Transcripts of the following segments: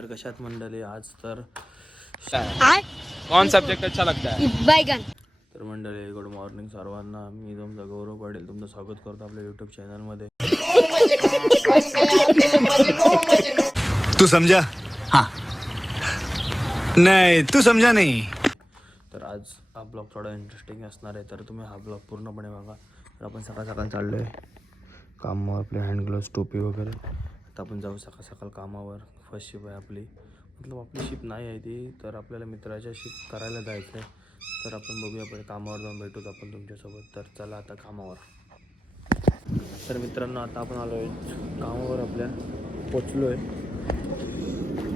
तर कशात मंडळी आज तर कौन सब्जेक्ट अच्छा लगता है? बैगन। तर मंडळी गुड मॉर्निंग सर्वांना. मी तुमचा गौरव पाटील तुमचं स्वागत करतो आपल्या यूट्यूब चॅनलमध्ये. तू समझा? हाँ. नहीं तू समझा नहीं. तर आज हा ब्लॉग थोडा इंटरेस्टिंग असणार आहे, तर तुम्ही हा ब्लॉग पूर्णपणे बघा. तर आपण सकाळ सकाळ चाललो आहे कामावर, आपले हँड ग्लोव्स टोपी वगैरे. आता आपण जाऊ सकाळ सकाळ कामावर. फर्स्ट शिप आहे आपली, मतलब आपली शिप नाही आहे ती, तर आपल्याला मित्राच्या शिप करायला जायचं आहे. तर आपण बघूया पहिले कामावर जाऊन भेटूत आपण तुमच्यासोबत. तर चला आता कामावर. तर मित्रांनो आता आपण आलो आहे कामावर, आपल्या पोचलो आहे.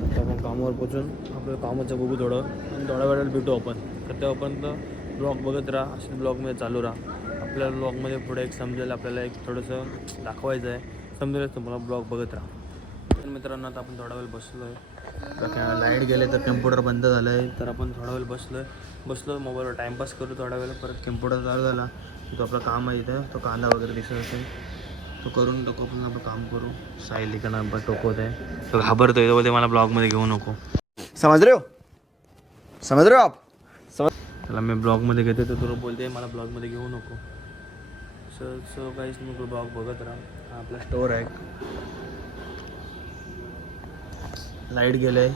आता आपण कामावर पोचून आपलं कामाचं बघू थोडं आणि थोड्या वेळेला भेटू आपण. तर तेव्हापर्यंत ब्लॉग बघत राहा, असेच ब्लॉगमध्ये चालू राहा. आपल्या ब्लॉगमध्ये पुढे एक समजेल, आपल्याला एक थोडंसं दाखवायचं आहे, समजेलच तुम्हाला. ब्लॉग बघत राहा. तर मित्रांनो आता आपण थोडा वेळ बसलो आहे. तर लाईट गेले तर कम्प्युटर बंद झालं आहे, तर आपण थोडा वेळ बसलो मोबाईलवर टाईमपास करू थोडा वेळ. परत कम्प्युटर चालू झाला तो आपला काम आहे इथं, तो कांदा वगैरे दिसत असेल तो करून टाकू, आपण आपलं काम करू. साहिल इकडं आपण टोकवत आहे, तो घाबरतो आहे, तो बोलते मला ब्लॉगमध्ये घेऊ नको. समझ रहे हो आप? त्याला मी ब्लॉगमध्ये घेते तर तुला बोलते मला ब्लॉगमध्ये घेऊ नको. सो काहीच नको, ब्लॉग बघत राहा. हा आपला स्टोअर आहे. लाईट गेले,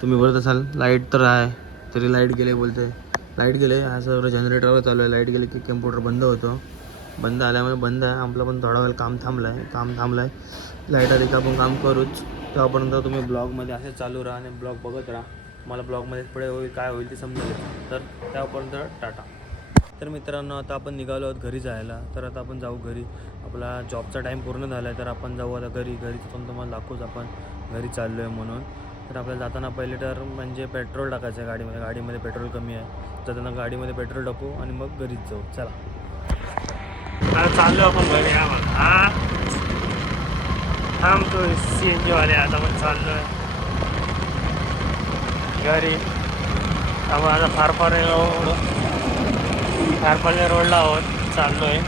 तुम्ही बोलत असाल लाईट तर आहे तरी लाईट गेले बोलते. लाईट गेले हा सगळं जनरेटरवर चालू आहे. लाईट गेले की कम्प्युटर बंद होतो. बंद आल्यामुळे बंद आहे आपलं, पण थोडा वेळ काम थांबलं आहे. लाईट आली की आपण काम करूच. तेव्हापर्यंत तुम्ही ब्लॉगमध्ये असे चालू राहा आणि ब्लॉग बघत राहा. मला ब्लॉगमध्ये पुढे काय होईल ते समजेल. तर त्यापर्यंत टाटा. तर मित्रांनो आता आपण निघालो आहोत घरी जायला. तर आता आपण जाऊ घरी. आपला जॉबचा टाईम पूर्ण झाला आहे, तर आपण जाऊ आता घरी. पण तुम्हाला दाखवूच आपण घरी चाललो आहे म्हणून. तर आपल्याला जाताना पहिले तर म्हणजे पेट्रोल टाकायचं आहे गाडीमध्ये पेट्रोल कमी आहे. जाताना गाडीमध्ये पेट्रोल टाकू आणि मग घरीच जाऊ. चला आता चाललो आपण घरी. हा थांबतो CNG वाले. आता आपण चाललो आहे घरी. आपण आता फारपाले रोडला आहोत, चाललो आहे.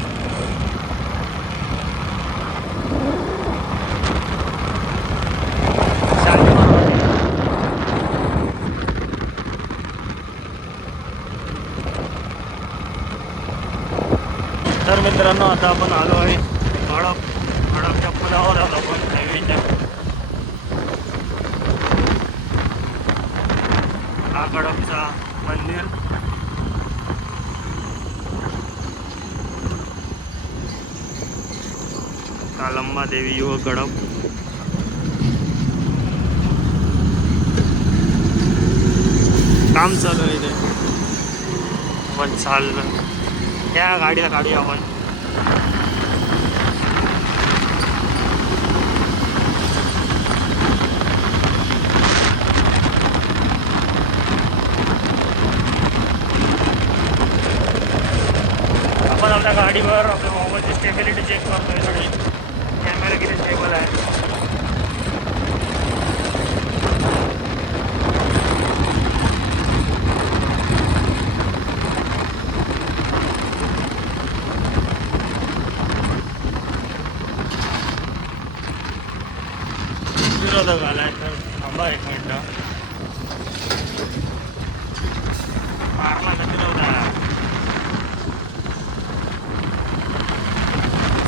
तर मित्रांनो आता आपण आलो आहे गडपच्या पुलावर आलो आपण हायवेच्या. हा गडपचा मंदिर. कालंबा देवी व गडप. काम चालू आहे इथे. आपण चाललं त्या गाडीला काढूया आपण. आपण आपल्या गाडीवर आपल्या मोबाईलची स्टेबिलिटी चेक करतोय सगळी. कॅमेरा किती स्टेबल आहे. विरोधक आलाय तर थांबा एक मिनटं. मारला का विरोधक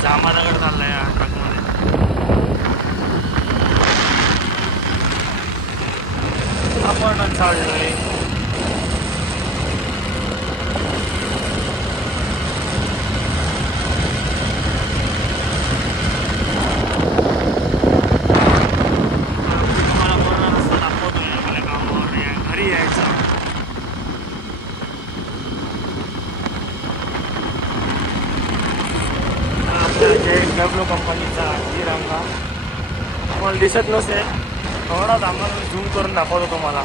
जामादाकडे चाललाय या ट्रकमध्ये. आपण चाललोय डब्ल्यू कंपनीचा तिरंगा. तुम्हाला दिसत नसेल, थोडा आम्हाला झूम करून दाखवतो तुम्हाला.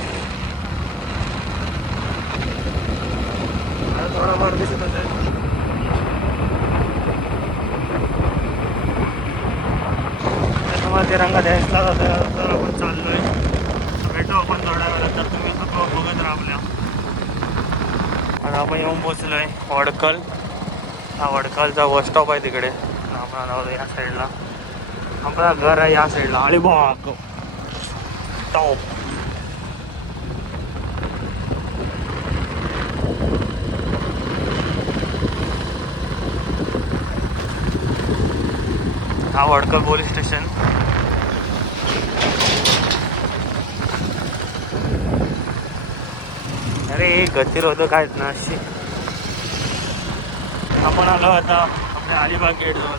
थोडाफार दिसत असेल. तुम्हाला तिरंगा द्यायचा असेल तर आपण चाललोय. भेटू आपण थोड्या वेळात. तर तुम्ही सगळं बघत राहा आपल्या. आता आपण येऊन पोचलो आहे वडखल. हा वडखलचा बस स्टॉप आहे तिकडे. आपण या साईडला आपलं घर आहे, या साईडला. अरे बाक टॉप. हा वडकर पोलीस स्टेशन. अरे गतिरोधक काय ना अशी. आपण आलो आता आपल्या अलिबाग गेट जवळ.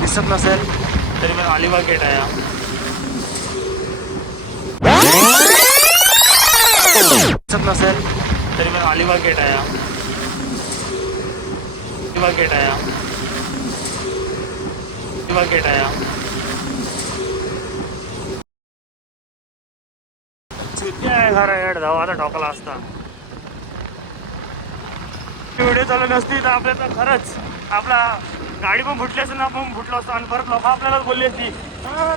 दिसत नसेल तरी पण अलिबाग गेट आहे. दिसत नसेल तरी पण अलिबाग गेट आहे. अलिबाग गेट आहे. अलिबाग गेट आहे. चुकी आहे खरं हेड धाव आता ठोकला असता. व्हिडिओ चालू नसती तर आपल्याला खरंच आपला गाडी पण फुटली असेल ना, आपण फुटलो असतो आणि परत लोक आपल्यालाच बोलली असती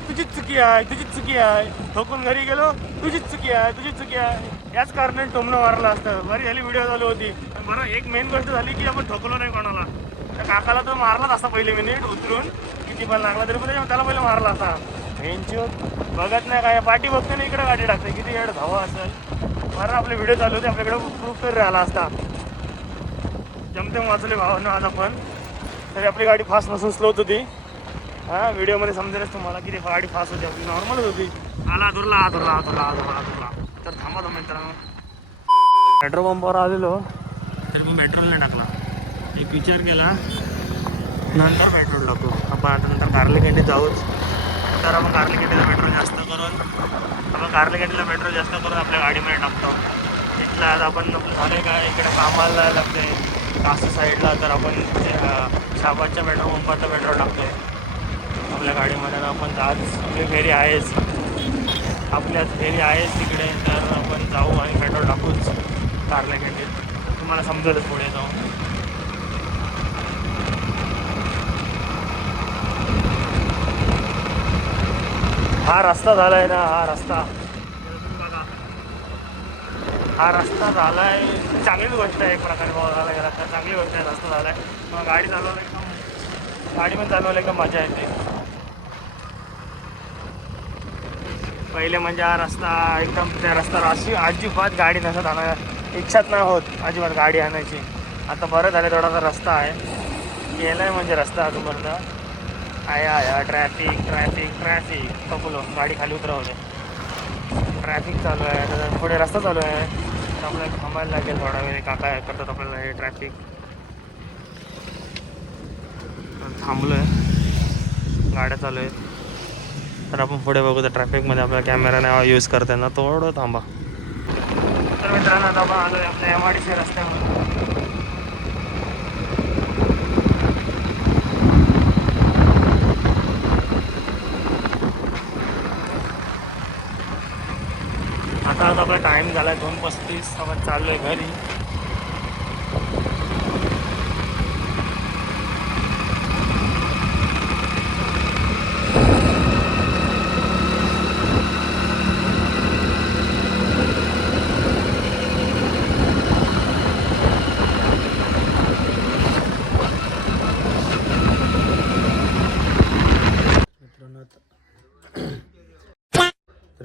तुझीच चुकी आहे, तुझीच चुकी आहे. ठोकून घरी गेलो तुझीच चुकी आहे, तुझीच चुकी आहे. याच कारणाने टोमणं मारलं असतं. बरी झाली व्हिडिओ चालू होती. बरं एक मेन गोष्ट झाली की आपण ठोकलो नाही कोणाला. त्या काकाला तर मारलाच असता पहिले मिनिट उतरून किती पण लागला तरी पण त्याला पहिले मारला असता. बघत नाही काय पाठी बघते ना इकडे गाडी टाकते किती वेळ धावा असेल. बरं आपले व्हिडिओ चालू होते आपल्याकडे प्रूफ तरी राहिला असता. जमते वाचले भावांना आज आपण. तरी आपली गाडी फास्ट नसून स्लोच होती. हां व्हिडिओमध्ये समजेलच तुम्हाला किती गाडी फास्ट होती. आपली नॉर्मलच होती. आला दुरला. तर थांबा तो मित्रांनो. पेट्रोल पंपावर आलेलो तर मी पेट्रोल नाही टाकला. एक विचार केला नंतर पेट्रोल टाकू. आपण आता नंतर कारले कँटीत जाऊच. तर आपण कारले कँटीला पेट्रोल जास्त करून आपल्या गाडीमध्ये टाकतो. इथला आज आपण झाले का इकडे कामाला लागते कासा साईडला तर आपण शाबादच्या पेट्रोल पंपाचा पेट्रोल टाकतो आपल्या गाडीमध्ये. आपण आज आपली फेरी आहेच, आपल्याच फेरी आहेच तिकडे. तर आपण जाऊ आणि पेट्रोल टाकूच कारले कँटीत. तुम्हाला समजेलच पुढे जाऊन. हा रस्ता झालाय ना, हा रस्ता झालाय. चांगलीच गोष्ट आहे एक प्रकारे बघायला गेला तर. चांगली गोष्ट आहे रस्ता झालाय. मग गाडी पण चालवलं एकदम मजा येते. पहिले म्हणजे हा रस्ता एकदम त्या रस्त्यावर अशी अजिबात गाडी नसत आणायला इच्छाच नाही होत अजिबात गाडी आणायची. आता बरं झालं थोडासा रस्ता आहे. गेलाय म्हणजे रस्ता अजूनपर्यंत. आया ट्रॅफिक पकुलो गाडी खाली उतरवते. ट्रॅफिक चालू आहे तर पुढे रस्ता चालू आहे तर आपल्याला थांबायला लागेल थोडा वेळ. काका करतात आपल्याला हे ट्रॅफिक. थांबलो आहे, गाड्या चालू आहेत तर आपण पुढे बघू. तर ट्रॅफिकमध्ये आपल्या कॅमेराने यूज करताना थोडं थांबा. तर मित्रांनो आता आपण आलो आहे आपल्या MIDC रस्त्यावर. आता आपला टाईम झाला आहे 2:35. आपण चाललो आहे घरी.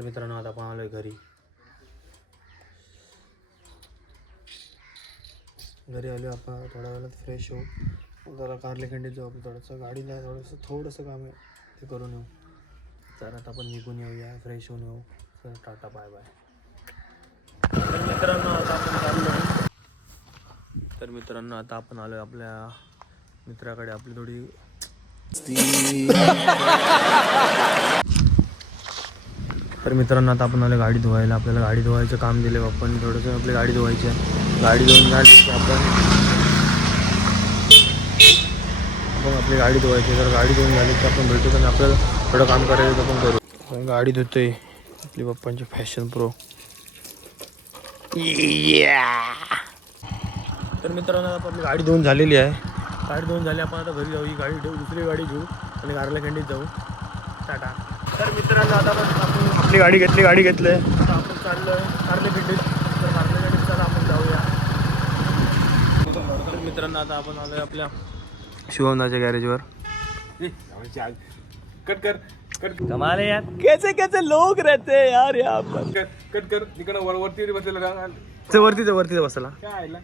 मित्रांनो आता आपण आलो आहे घरी. आलो आपण थोड्या वेळात फ्रेश होऊ. जरा कारले कँटीत जाऊ. थोडंसं गाडीला थोडंसं काम आहे ते करून येऊ. तर आता आपण निघून येऊया, फ्रेश होऊन येऊ. तर टाटा बाय बाय. तर मित्रांनो आता आपण आलो आहे आपल्या मित्राकडे. आपली थोडी तर मित्रांनो आता आपण आलो गाडी धुवायला. आपल्याला गाडी धुवायचं काम दिले आपण. थोडंसं आपली गाडी धुवायची आहे. गाडी धुवून झाली की आपण आपली गाडी धुवायची. तर गाडी धुवून झाली की आपण भेटू. पण आपल्याला थोडं काम करायचं आपण करू. गाडी धुतोय आपली पप्पांची फॅशन प्रो. तर मित्रांनो आता आपली गाडी धुवून झालेली आहे. गाडी धुवून झाली. आपण आता घरी जाऊ. ही गाडी ठेवू, दुसरी गाडी घेऊ आणि कारला कँटीत जाऊ. टाटा. तर मित्रांनो आता आपण आपली गाडी घेतली आता आपण चाललो आहे कारले कँटीत. तर कारले कँटीत चला आपण जाऊया. तर मित्रांनो आता आपण आलो आहे आपल्या शिवमदाच्या गॅरेजवर. कट कर कट कमाल है यार, कैसे कैसे लोग रहते हैं यार यहाँ पर. कर कट कर तिकडं वरती बसलेलं का वरती बसला. काय आयला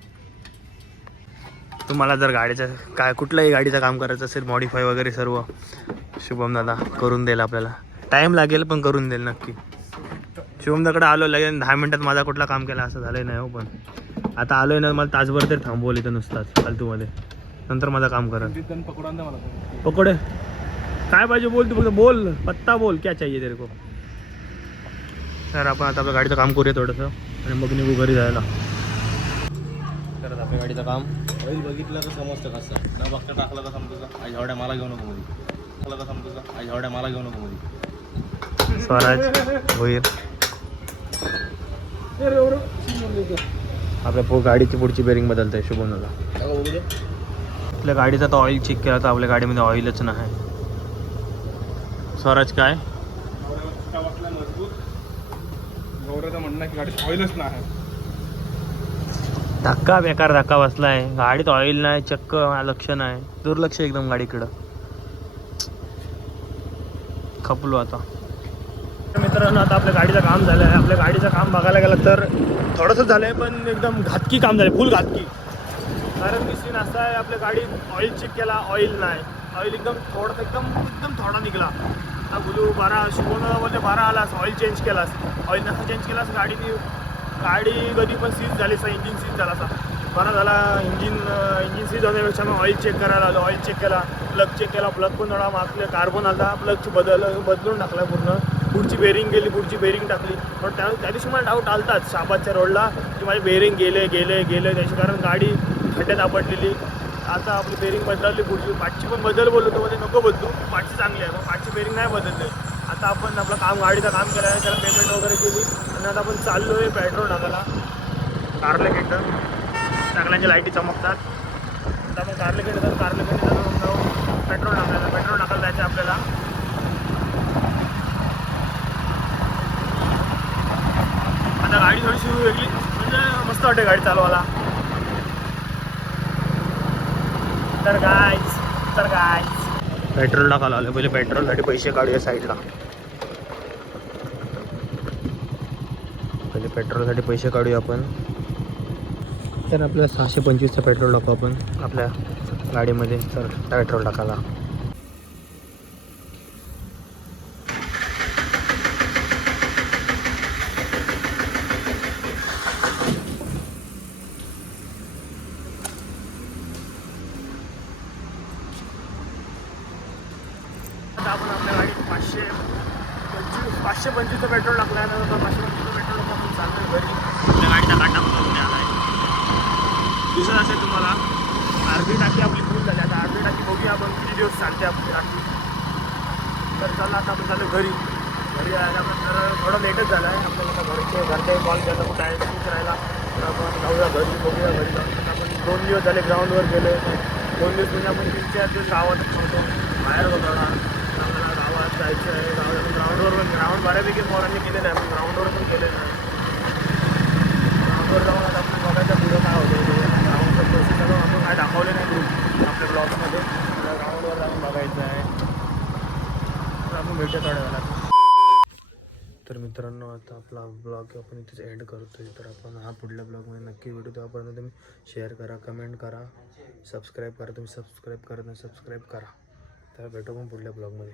तुम्हाला जर गाडीचं काय कुठल्याही गाडीचं काम करायचं असेल मॉडीफाय वगैरे सर्व शुभम दादा करून देईल आपल्याला. टाईम लागेल पण करून देईल नक्की. शुभम दादाकडे आलो लगेच 10 मिनिटात माझा कुठला काम केला असं झालं नाही हो. पण आता आलोय ना, मला तासभर तरी थांबवलं इथं नुसताच फालतूमध्ये. नंतर माझं काम करत पकडून दे मला पकोडे काय पाहिजे बोल, तू फक्त बोल, पत्ता बोल, क्या चाहिए तेरे को. तर आपण आता आपल्या गाडीचं काम करूया थोडंसं आणि मग निघू घरी जायला. करत आपल्या गाडीचं काम ऑइल बघितलं तर समजतं कसं न बघता टाकलं तर समजतं आज एवढ्या मला घेऊ नको मध्ये टाकलं तर समजतं आज एवढ्या मला घेऊ नको मध्ये. स्वराज होईल आपल्या गाडीची पुढची बेरिंग बदलत आहे शुभम दादा. आपल्या गाडीचा तर ऑइल चेक केला तर आपल्या गाडीमध्ये ऑइलच नाही. स्वराज काय मजबूत गौरवचं म्हणणं की गाडीत ऑइलच नाही. धक्का बेकार धक्का बसलाय. गाडीत ऑइल नाही, चक्क लक्ष नाही, दुर्लक्ष एकदम गाडीकडं. खपलो आता. मित्रांनो आता आपल्या गाडीचं काम झालं आहे. आपल्या गाडीचं काम बघायला गेलं तर थोडंसं झालं आहे पण एकदम घातकी काम झालं, फुल घातकी. कारण मिशीन असा आहे, आपल्या गाडीत ऑइल चेक केला, ऑइल नाही, ऑइल एकदम थोडं एकदम थोडा निघाला. आता बोलू 12 शुभमला बोलते 12 आलास, ऑइल चेंज केलास, ऑइल नसा चेंज केलास गाडी कधी पण सीज झाली असा, इंजिन सीज झाला असा. बरा झाला इंजिन सीज होण्यापेक्षा मग ऑइल चेक करायला आलो. ऑइल चेक केला, प्लग चेक केला, प्लग पण थोडा मागले कार्बन आला, प्लगची बदलून टाकला पूर्ण. पुढची बेरिंग गेली, पुढची बेरिंग टाकली. पण त्या दिवशी मला डाऊट आलताच शाबादच्या रोडला की माझे बेरिंग गेले त्याची, कारण गाडी खड्ड्यात आपटलेली. आता आपली बेरिंग बदलली, पुढची पाठची पण बदल बोललो तो मध्ये नको बदलू, पाठची चांगली आहे, मग पाठची बेरिंग नाही बदलली. आता आपण आपलं गाडीचं काम केलं आहे, त्याला पेमेंट वगैरे केली आणि आता आपण चाललो आहे पेट्रोल टाकायला. कारलेकेटर टाकल्याच्या लाईटी चमकतात. आता आपण कारलेकेटर जाऊन पेट्रोल टाकायला जायचं आपल्याला. आता गाडी थोडीशी वेगळी म्हणजे मस्त वाटते गाडी चालवायला. तर काय पेट्रोल टाकायला आलं. पहिले पेट्रोलसाठी पैसे काढूया साईडला. पहिले पेट्रोलसाठी पैसे काढूया आपण. तर आपल्याला 625चं पेट्रोल टाकू आपण आपल्या गाडीमध्ये. तर पेट्रोल टाकायला आता आपण आपल्या गाडीत 525चं पेट्रोल टाकल्यानंतर 525चं पेट्रोल टाकून आपण चालतोय घरी. आपल्या गाडीचा काटा पण आला आहे, दिसत असेल तुम्हाला. अर्धी टाकी आपली फुल झाली. आता अर्धी टाकी बघूया आपण किती दिवस चालते आपली टाकी. तर चला आता आपण चालू घरी यायला. आपण तर थोडं लेटच झालं आहे. आपल्याला घरचे कॉल केला कुठं आहे राहायला. तर आपण जाऊया घरी, बघूया घरी जाऊन. आपण 2 दिवस झाले ग्राउंडवर गेलो. 2 दिवस म्हणजे आपण 3-4 दिवस गावातच थांबतो. बाहेर बघा आपल्याला गावात जायचं आहे. ग्राउंडवर पण ग्राउंड बऱ्यापैकी पोरांनी केले नाही, आपण ग्राउंडवर पण केले नाही. ग्राउंडवर जाऊन आता आपण बघायचं पुढं काय होतं. ग्राउंडचं प्रोसेस सगळं आपण काय दाखवले नाही ग्रुप आपल्या ब्लॉगमध्ये. ग्राउंडवर जाऊन बघायचं आहे. तर आपण भेटूया थोड्या वेळात. तर मित्रांनो आता आपला ब्लॉग आपण इथेच एंड करतो. तर आपण हा पुढल्या ब्लॉगमध्ये नक्की भेटू. तेव्हापर्यंत तुम्ही शेअर करा, कमेंट करा, सबस्क्राईब करा. तुम्ही सबस्क्राईब करत नाही सबस्क्राईब करा. तर भेटू पण पुढल्या ब्लॉगमध्ये.